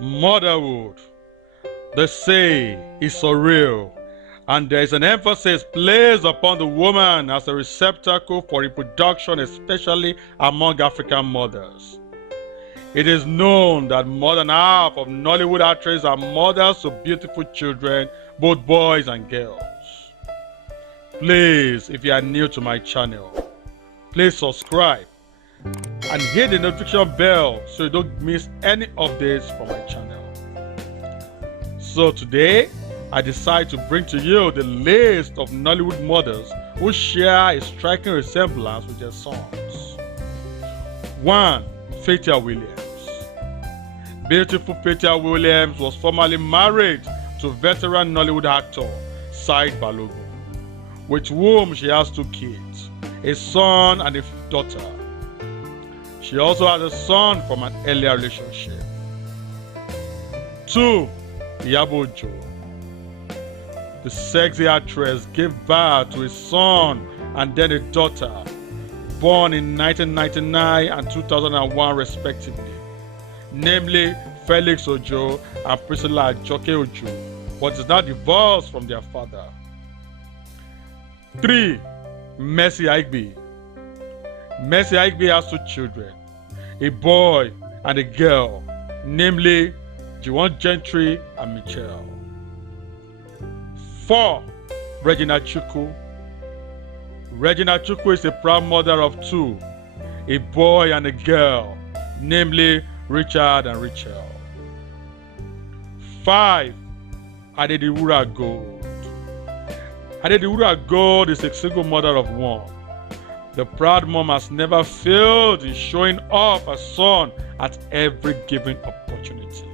Motherhood, they say, is surreal, and there is an emphasis placed upon the woman as a receptacle for reproduction, especially among African mothers. It is known that more than half of Nollywood actresses are mothers to beautiful children, both boys and girls. Please, if you are new to my channel, please subscribe and hit the notification bell so you don't miss any updates from my channel. So today, I decide to bring to you the list of Nollywood mothers who share a striking resemblance with their sons. 1. Fatia Williams. Beautiful Fatia Williams was formerly married to veteran Nollywood actor Said Balogun, with whom she has 2 kids, a son and a daughter. She also has a son from an earlier relationship. 2. Iyabo Ojo. The sexy actress gave birth to a son and then a daughter, born in 1999 and 2001 respectively, namely Felix Ojo and Priscilla Ajoke Ojo, but is now divorced from their father. 3. Mercy Aigbe. Mercy Aigbe has 2 children, a boy and a girl, namely Juwon Gentry and Michelle. 4. Regina Chukwu. Regina Chukwu is a proud mother of 2, a boy and a girl, namely Richard and Rachel. 5. Adediwura Gold. Adediwura Gold is a single mother of 1. The proud mom has never failed in showing off her son at every given opportunity.